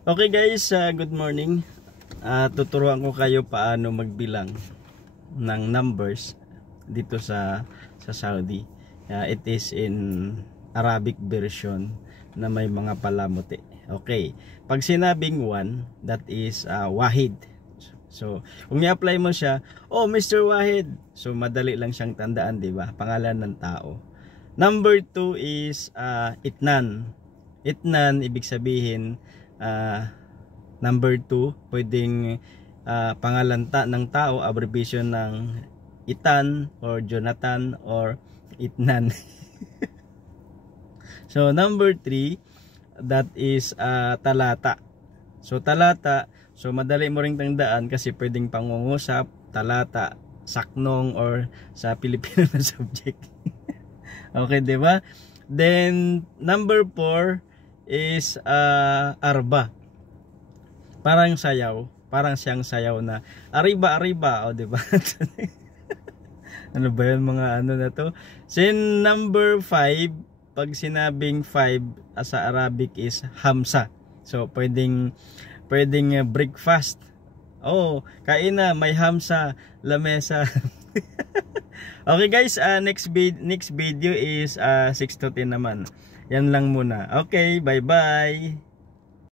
Okay guys, good morning. Tuturuan ko kayo paano magbilang ng numbers dito sa Saudi. It is in Arabic version na may mga palamuti. Okay, pag sinabing 1, that is Wahid. So, kung i-apply mo siya, oh Mr. Wahid. So, madali lang siyang tandaan, di ba? Pangalan ng tao. Number 2 is Itnan. Itnan, ibig sabihin, number 2, pwedeng pangalan ng tao, abbreviation ng Itan or Jonathan or Itnan. So, number 3, that is talata. So, talata, so madali mo ring tandaan kasi pwedeng pangungusap, talata, saknong, or sa Pilipino na subject. Okay, di ba? Then, number 4 is arba. Parang sayaw, parang siyang sayaw na arriba, arriba, o di ba? Ano ba 'yan mga ano na to? Then number 5, pag sinabing 5 sa Arabic is hamsa. So pwedeng breakfast. Oh, kain na, may hamsa, lamesa. Okay guys, next video is 6 to 10 naman. Yan lang muna. Okay, bye-bye.